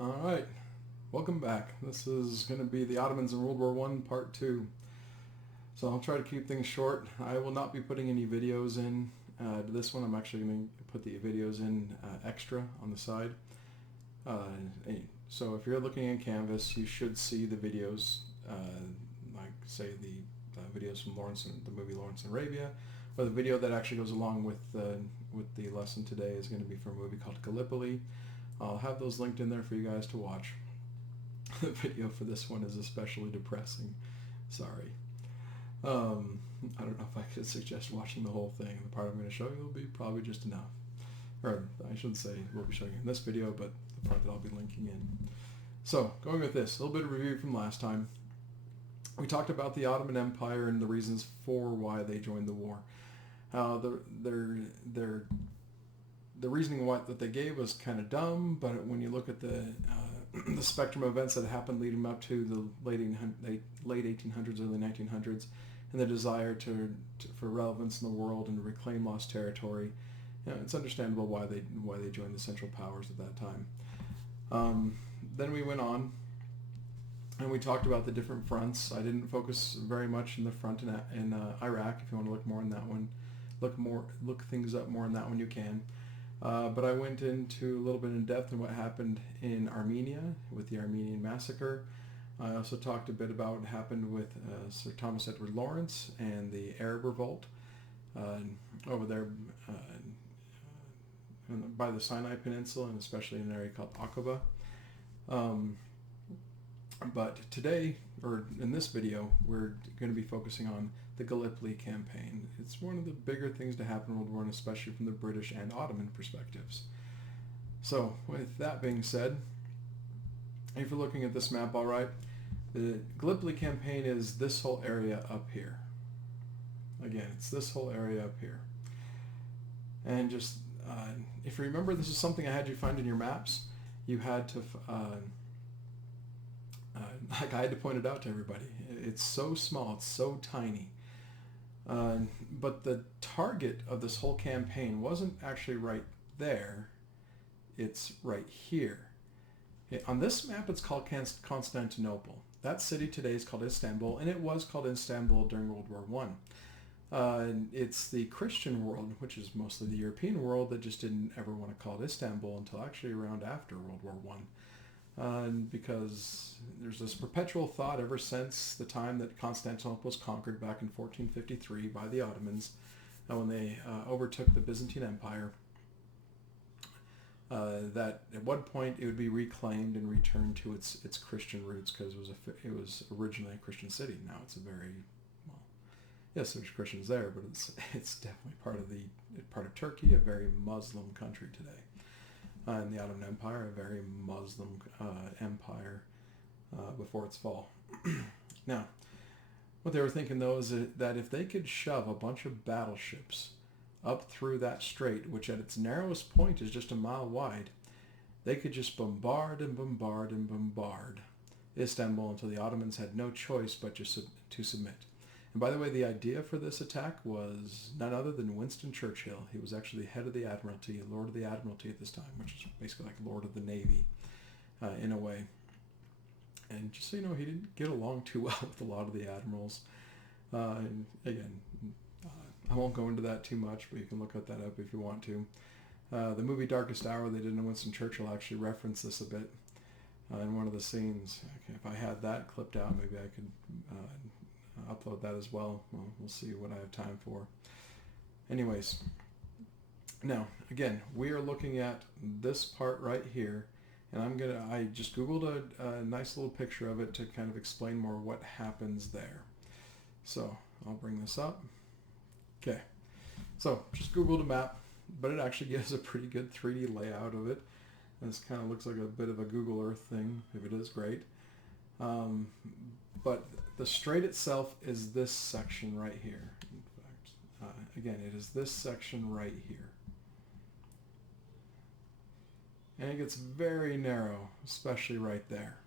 Alright, welcome back. This is going to be the Ottomans in World War One, Part 2. So I'll try to keep things short. I will not be putting any videos in to this one. I'm actually going to put the videos in extra on the side. So if you're looking at Canvas, you should see the videos, like say the videos from the movie Lawrence and Arabia, or the video that actually goes along with the lesson today is going to be from a movie called Gallipoli. I'll have those linked in there for you guys to watch. The video for this one is especially depressing. Sorry. I don't know if I could suggest watching the whole thing. The part I'm going to show you will be probably just enough. Or I shouldn't say we'll be showing you in this video, but the part that I'll be linking in. So, going with this, a little bit of review from last time. We talked about the Ottoman Empire and the reasons for why they joined the war. The reasoning that they gave was kind of dumb, but when you look at the the spectrum of events that happened leading up to the late 1800s, early 1900s, and the desire for relevance in the world and to reclaim lost territory, it's understandable why they joined the Central Powers at that time. Then we went on and we talked about the different fronts. I didn't focus very much in the front in Iraq. If you want to look more in that one, look things up more in that one, you can. But I went into a little bit in depth on what happened in Armenia with the Armenian massacre. I also talked a bit about what happened with Sir Thomas Edward Lawrence and the Arab Revolt over there by the Sinai Peninsula, and especially in an area called Aqaba. But today, or in this video, we're going to be focusing on the Gallipoli campaign. It's one of the bigger things to happen in World War I, especially from the British and Ottoman perspectives. So, with that being said, if you're looking at this map all right, the Gallipoli campaign is this whole area up here. Again, it's this whole area up here. And just, if you remember, this is something I had you find in your maps. You had to... like I had to point it out to everybody. It's so small, it's so tiny. But the target of this whole campaign wasn't actually right there. It's right here. On this map, it's called Constantinople. That city today is called Istanbul, and it was called Istanbul during World War I. It's the Christian world, which is mostly the European world, that just didn't ever want to call it Istanbul until actually around after World War I. Because there's this perpetual thought ever since the time that Constantinople was conquered back in 1453 by the Ottomans, when they overtook the Byzantine Empire, that at one point it would be reclaimed and returned to its Christian roots, because it was originally a Christian city. Now it's a very, well, yes, there's Christians there, but it's definitely part of Turkey, a very Muslim country today. In the Ottoman Empire, a very Muslim empire before its fall. Now, what they were thinking, though, is that if they could shove a bunch of battleships up through that strait, which at its narrowest point is just a mile wide, they could just bombard and bombard and bombard Istanbul until the Ottomans had no choice but just to submit. And by the way, the idea for this attack was none other than Winston Churchill. He was actually the head of the Admiralty, Lord of the Admiralty at this time, which is basically like Lord of the Navy in a way. And just so you know, he didn't get along too well with a lot of the admirals. And again, I won't go into that too much, but you can look that up if you want to. The movie Darkest Hour they did in Winston Churchill actually referenced this a bit in one of the scenes. Okay, if I had that clipped out, maybe I could... upload that as well. We'll see what I have time for. Anyways, now again, we are looking at this part right here, and I just googled a nice little picture of it to kind of explain more what happens there. So I'll bring this up. Okay, so just googled a map, but it actually gives a pretty good 3D layout of it. This kind of looks like a bit of a Google Earth thing. If it is, great. But the strait itself is this section right here. In fact, again, it is this section right here. And it gets very narrow, especially right there.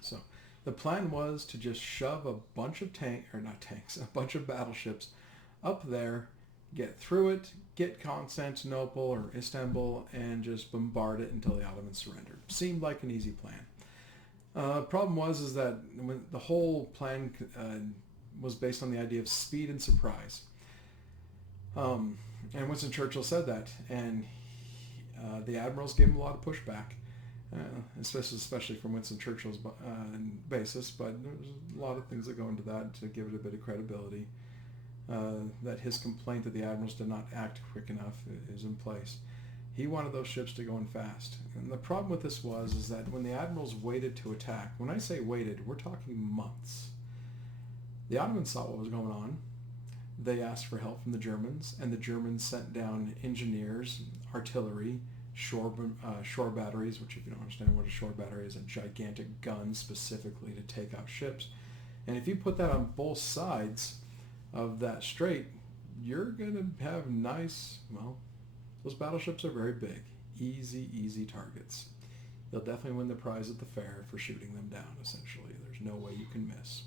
So the plan was to just shove a bunch of a bunch of battleships up there, get through it, get Constantinople or Istanbul, and just bombard it until the Ottomans surrendered. Seemed like an easy plan. Problem was that when the whole plan was based on the idea of speed and surprise. And Winston Churchill said that, and the admirals gave him a lot of pushback, especially from Winston Churchill's basis, but there's a lot of things that go into that to give it a bit of credibility. That his complaint that the admirals did not act quick enough is in place. He wanted those ships to go in fast. And the problem with this is that when the admirals waited to attack, when I say waited, we're talking months. The Ottomans saw what was going on. They asked for help from the Germans, and the Germans sent down engineers, artillery, shore batteries, which if you don't understand what a shore battery is, a gigantic gun specifically to take out ships. And if you put that on both sides of that strait, you're going to have those battleships are very big, easy targets. They'll definitely win the prize at the fair for shooting them down, essentially. There's no way you can miss.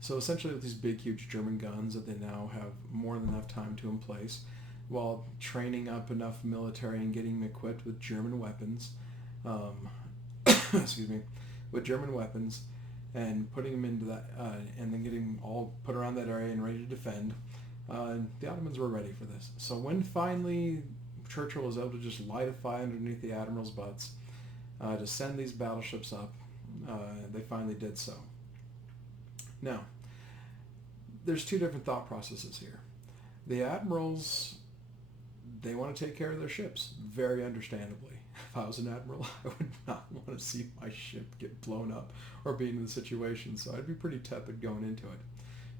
So essentially with these big, huge German guns that they now have more than enough time to emplace, while training up enough military and getting them equipped with German weapons, with German weapons, and putting them into that, and then getting all put around that area and ready to defend, the Ottomans were ready for this. So when finally Churchill was able to just light a fire underneath the admirals' butts to send these battleships up, they finally did so. Now, there's two different thought processes here. The admirals, they want to take care of their ships, very understandably. If I was an admiral, I would not want to see my ship get blown up or be in the situation, so I'd be pretty tepid going into it.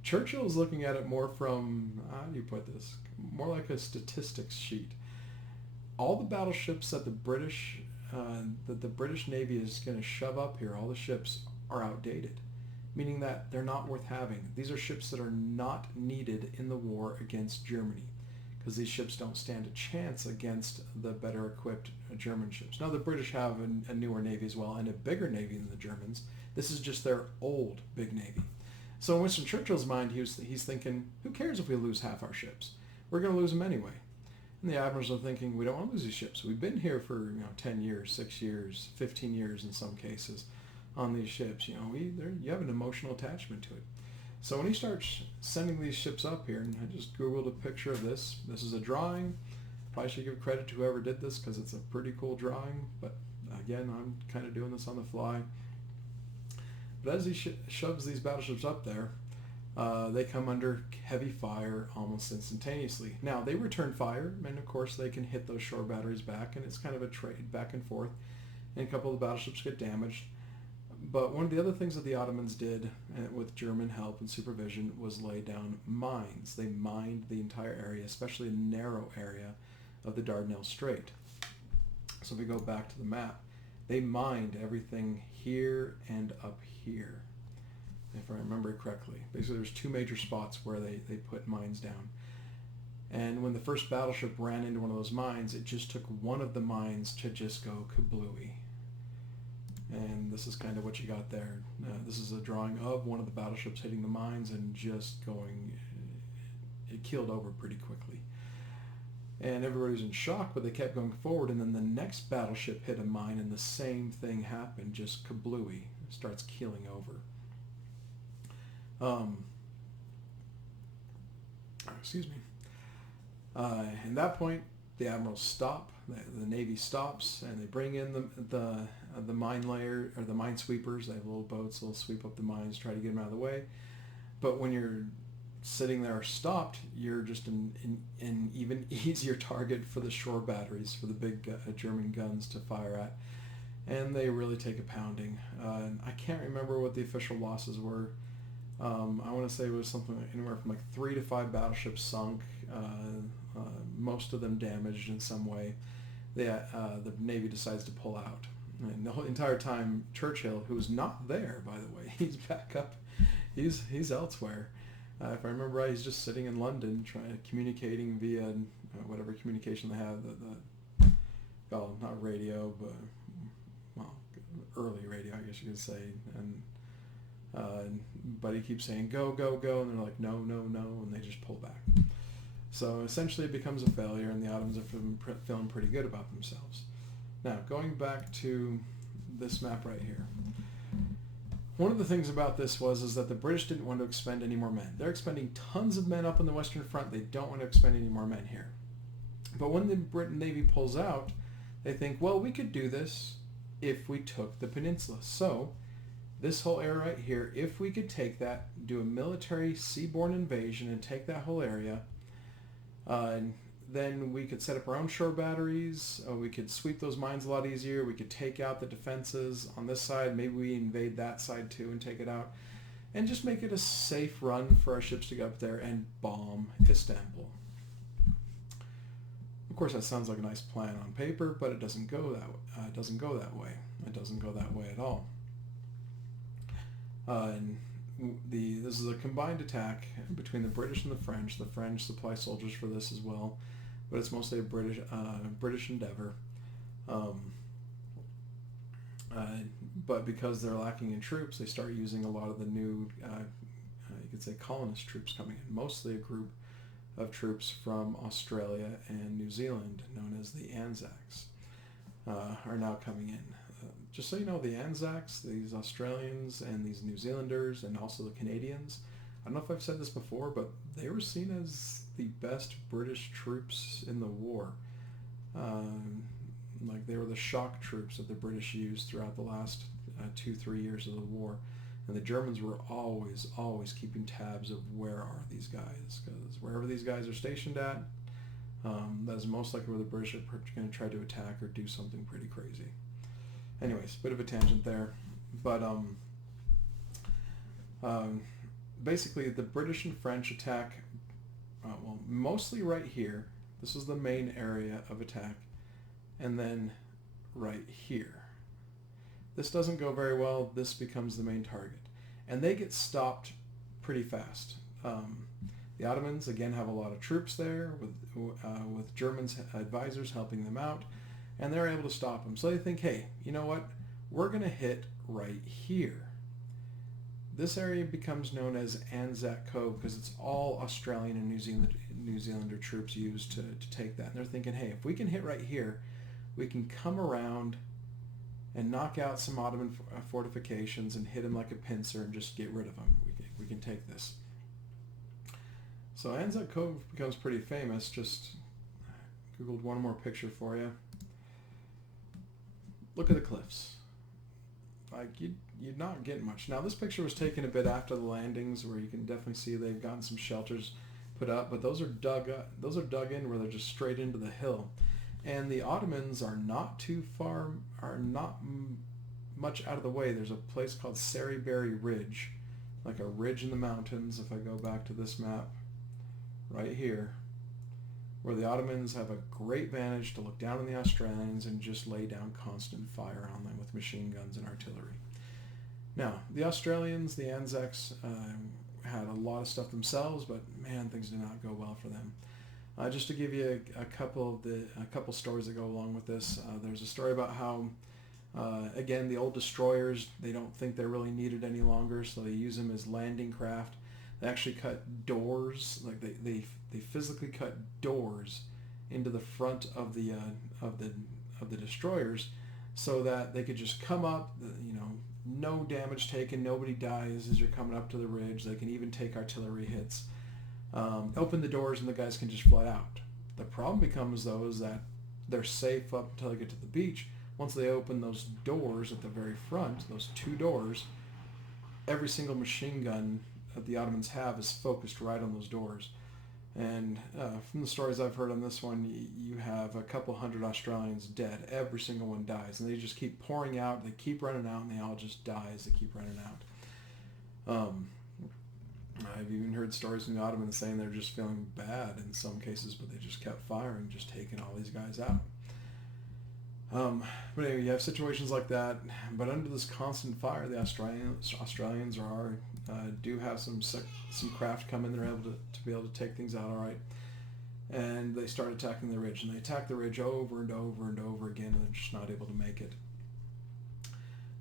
Churchill is looking at it more from, how do you put this, more like a statistics sheet. All the battleships that the British Navy is going to shove up here, all the ships are outdated, meaning that they're not worth having. These are ships that are not needed in the war against Germany, because these ships don't stand a chance against the better equipped German ships. Now the British have a newer navy as well, and a bigger navy than the Germans. This is just their old big navy. So in Winston Churchill's mind, he's thinking, who cares if we lose half our ships? We're going to lose them anyway. And the admirals are thinking, we don't want to lose these ships. We've been here for 10 years, 6 years, 15 years in some cases on these ships. You have an emotional attachment to it. So when he starts sending these ships up here, and I just Googled a picture of this. This is a drawing. Probably should give credit to whoever did this because it's a pretty cool drawing. But again, I'm kind of doing this on the fly. But as he shoves these battleships up there, they come under heavy fire almost instantaneously. Now, they return fire, and of course they can hit those shore batteries back, and it's kind of a trade back and forth. And a couple of the battleships get damaged. But one of the other things that the Ottomans did, with German help and supervision, was lay down mines. They mined the entire area, especially a narrow area of the Dardanelles Strait. So if we go back to the map, they mined everything here and up here, if I remember correctly. Basically, there's two major spots where they put mines down. And when the first battleship ran into one of those mines, it just took one of the mines to just go kablooey. And this is kind of what you got there. This is a drawing of one of the battleships hitting the mines and just going, it keeled over pretty quickly. And everybody was in shock, but they kept going forward, and then the next battleship hit a mine and the same thing happened, just kablooey. It starts keeling over. At that point, the admirals stop, the Navy stops, and they bring in the mine layer, or the mine sweepers. They have little boats, they'll sweep up the mines, try to get them out of the way. But when you're sitting there stopped, you're just an even easier target for the shore batteries, for the big German guns to fire at. And they really take a pounding. I can't remember what the official losses were. I want to say it was something anywhere from like 3 to 5 battleships sunk, most of them damaged in some way. The Navy decides to pull out. And the whole entire time, Churchill, who's not there, by the way, he's back up. He's elsewhere. If I remember right, he's just sitting in London, communicating via whatever communication they have. Not radio, but early radio, I guess you could say. And but he keeps saying go, go, go, and they're like no, no, no, and they just pull back. So essentially it becomes a failure, and the Ottomans are feeling pretty good about themselves. Now, going back to this map right here. One of the things about this is that the British didn't want to expend any more men. They're expending tons of men up on the Western Front. They don't want to expend any more men here. But when the British Navy pulls out, they think, well, we could do this if we took the peninsula. So this whole area right here, if we could take that, do a military seaborne invasion and take that whole area, and then we could set up our own shore batteries. We could sweep those mines a lot easier. We could take out the defenses on this side. Maybe we invade that side too and take it out. And just make it a safe run for our ships to go up there and bomb Istanbul. Of course, that sounds like a nice plan on paper, but it doesn't go that way. It doesn't go that way. It doesn't go that way at all. This is a combined attack between the British and the French. The French supply soldiers for this as well, but it's mostly a British endeavor. But because they're lacking in troops, they start using a lot of the new, you could say, colonist troops coming in. Mostly a group of troops from Australia and New Zealand, known as the Anzacs, are now coming in. Just so you know, the Anzacs, these Australians and these New Zealanders and also the Canadians, I don't know if I've said this before, but they were seen as the best British troops in the war. Like they were the shock troops that the British used throughout the last 2-3 years of the war. And the Germans were always keeping tabs of where are these guys, because wherever these guys are stationed at, that is most likely where the British are going to try to attack or do something pretty crazy. Anyways, bit of a tangent there, but basically the British and French attack, mostly right here. This was the main area of attack, and then right here. This doesn't go very well. This becomes the main target, and they get stopped pretty fast. The Ottomans again have a lot of troops there with Germans advisors helping them out, and they're able to stop them. So they think, hey, you know what? We're going to hit right here. This area becomes known as Anzac Cove because it's all Australian and New Zealander troops used to take that. And they're thinking, hey, if we can hit right here, we can come around and knock out some Ottoman fortifications and hit them like a pincer and just get rid of them. We can take this. So Anzac Cove becomes pretty famous. Just Googled one more picture for you. Look at the cliffs. Like you'd not get much. Now this picture was taken a bit after the landings, where you can definitely see they've gotten some shelters put up, but those are dug in where they're just straight into the hill. And the Ottomans are not much out of the way. There's a place called Sariberry Ridge, like a ridge in the mountains. If I go back to this map right here, where the Ottomans have a great vantage to look down on the Australians and just lay down constant fire on them with machine guns and artillery. Now, the Australians, the Anzacs, had a lot of stuff themselves, but man, things did not go well for them. Just to give you a couple stories that go along with this, there's a story about how, again, the old destroyers, they don't think they're really needed any longer, so they use them as landing craft. They actually cut doors, like they physically cut doors into the front of the destroyers, so that they could just come up, no damage taken, nobody dies as you're coming up to the ridge. They can even take artillery hits. Open the doors and the guys can just fly out. The problem becomes, though, is that they're safe up until they get to the beach. Once they open those doors at the very front, those two doors, every single machine gun that the Ottomans have is focused right on those doors. And from the stories I've heard on this one, you have a couple hundred Australians dead. Every single one dies. And they just keep pouring out. They keep running out, and they all just die as they keep running out. I've even heard stories from the Ottomans saying they're just feeling bad in some cases, but they just kept firing, just taking all these guys out. But anyway, you have situations like that. But under this constant fire, the Australians do have some craft come in. They're able to be able to take things out all right. And they start attacking the ridge. And they attack the ridge over and over and over again, and they're just not able to make it.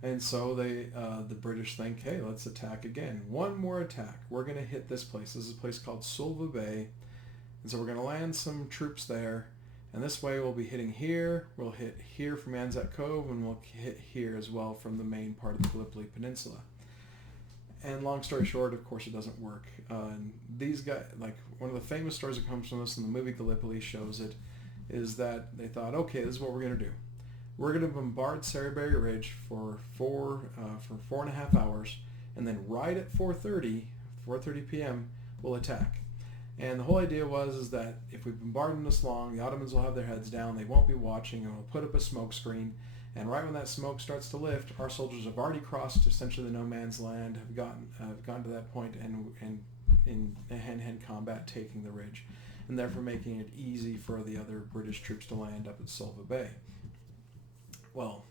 And so the British think, hey, let's attack again. One more attack. We're going to hit this place. This is a place called Sulva Bay. And so we're going to land some troops there, and this way we'll be hitting here, we'll hit here from Anzac Cove, and we'll hit here as well from the main part of the Gallipoli Peninsula. And long story short, of course, it doesn't work. And these guys, like one of the famous stories that comes from this, in the movie Gallipoli shows it, is that they thought, okay, this is what we're going to do. We're going to bombard Sarabari Ridge for 4.5 hours, and then right at 4:30 p.m., we'll attack. And the whole idea is that if we bombard them this long, the Ottomans will have their heads down, they won't be watching, and we'll put up a smoke screen. And right when that smoke starts to lift, our soldiers have already crossed essentially the no man's land, have gotten to that point, and in hand-to-hand combat, taking the ridge, and therefore making it easy for the other British troops to land up at Suvla Bay. Well,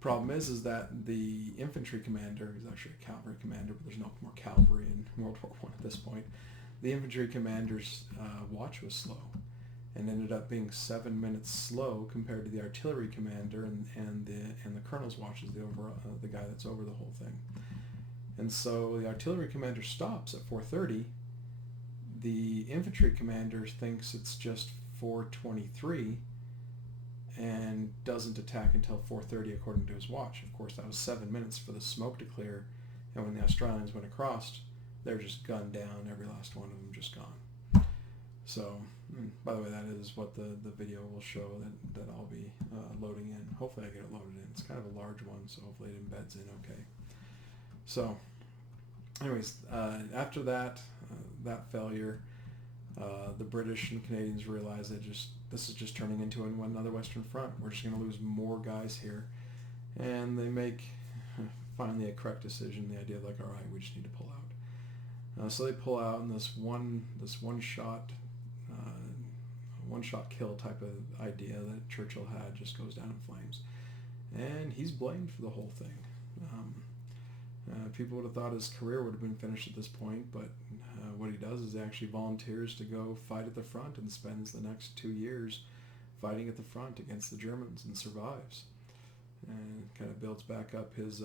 problem is that the infantry commander, he's actually a cavalry commander, but there's no more cavalry in World War I at this point. The infantry commander's watch was slow, and ended up being 7 minutes slow compared to the artillery commander and the colonel's watch, is the guy that's over the whole thing. And so the artillery commander stops at 4:30. The infantry commander thinks it's just 4:23 and doesn't attack until 4:30 according to his watch. Of course, that was 7 minutes for the smoke to clear, and when the Australians went across, they're just gunned down, every last one of them just gone. So, by the way, that is what the video will show that I'll be loading in. Hopefully I get it loaded in. It's kind of a large one, so hopefully it embeds in okay. So, anyways, after that failure, the British and Canadians realized that this is just turning into another Western Front. We're just going to lose more guys here. And they make finally a correct decision, the idea of like, all right, we just need to pull out. So they pull out, and this one shot kill type of idea that Churchill had just goes down in flames. And he's blamed for the whole thing. People would have thought his career would have been finished at this point, but what he does is he actually volunteers to go fight at the front and spends the next 2 years fighting at the front against the Germans and survives. And kind of builds back up his,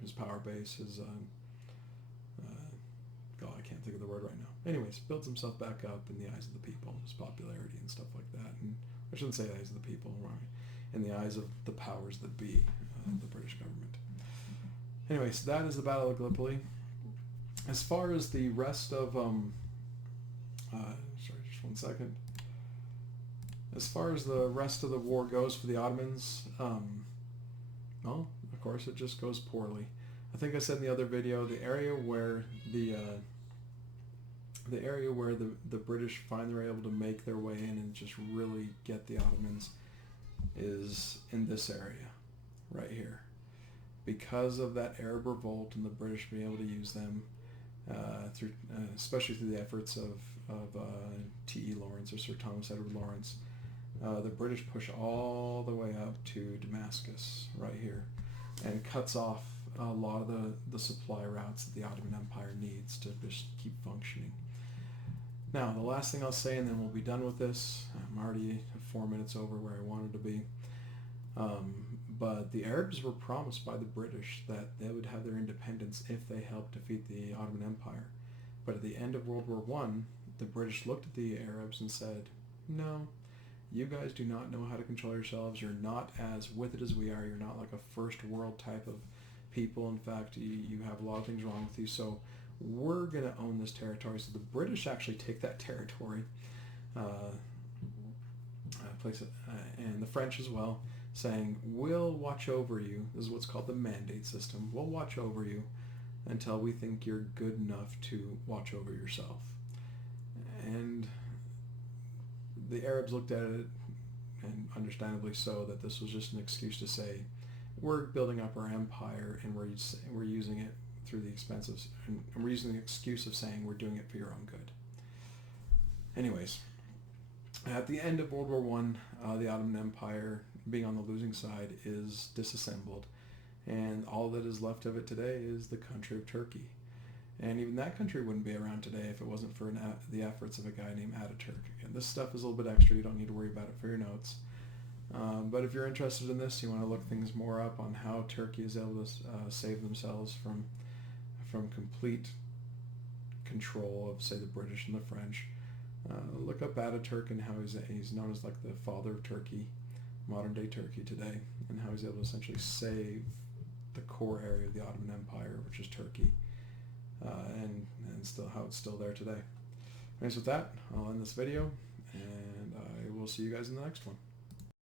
his power base, his, God, I can't think of the word right now. Anyways, builds himself back up in the eyes of the people, his popularity and stuff like that. And I shouldn't say eyes of the people, right? In the eyes of the powers that be, the British government. Anyways, that is the Battle of Gallipoli. As far as the rest of, just 1 second. As far as the rest of the war goes for the Ottomans, well, of course, it just goes poorly. I think I said in the other video, the area where the British finally were able to make their way in and just really get the Ottomans is in this area, right here. Because of that Arab revolt and the British being able to use them, especially through the efforts of T.E. Lawrence, or Sir Thomas Edward Lawrence, the British push all the way up to Damascus, right here, and cuts off a lot of the supply routes that the Ottoman Empire needs to just keep functioning. Now, the last thing I'll say, and then we'll be done with this. I'm already 4 minutes over where I wanted to be. But the Arabs were promised by the British that they would have their independence if they helped defeat the Ottoman Empire. But at the end of World War I, the British looked at the Arabs and said, no, you guys do not know how to control yourselves. You're not as with it as we are. You're not like a first world type of people. In fact, you have a lot of things wrong with you. So we're going to own this territory. So the British actually take that territory, and the French as well, saying, we'll watch over you. This is what's called the mandate system. We'll watch over you until we think you're good enough to watch over yourself. And the Arabs looked at it, and understandably so, that this was just an excuse to say, we're building up our empire, and we're using it through the expenses, and we're using the excuse of saying we're doing it for your own good. Anyways, at the end of World War I, the Ottoman Empire, being on the losing side, is disassembled, and all that is left of it today is the country of Turkey. And even that country wouldn't be around today if it wasn't for the efforts of a guy named Ataturk. And this stuff is a little bit extra. You don't need to worry about it for your notes. But if you're interested in this, you want to look things more up on how Turkey is able to save themselves from complete control of, say, the British and the French. Look up Ataturk and how he's known as like the father of Turkey, modern day Turkey today, and how he's able to essentially save the core area of the Ottoman Empire, which is Turkey, and still how it's still there today. Anyways, with that, I'll end this video, and I will see you guys in the next one.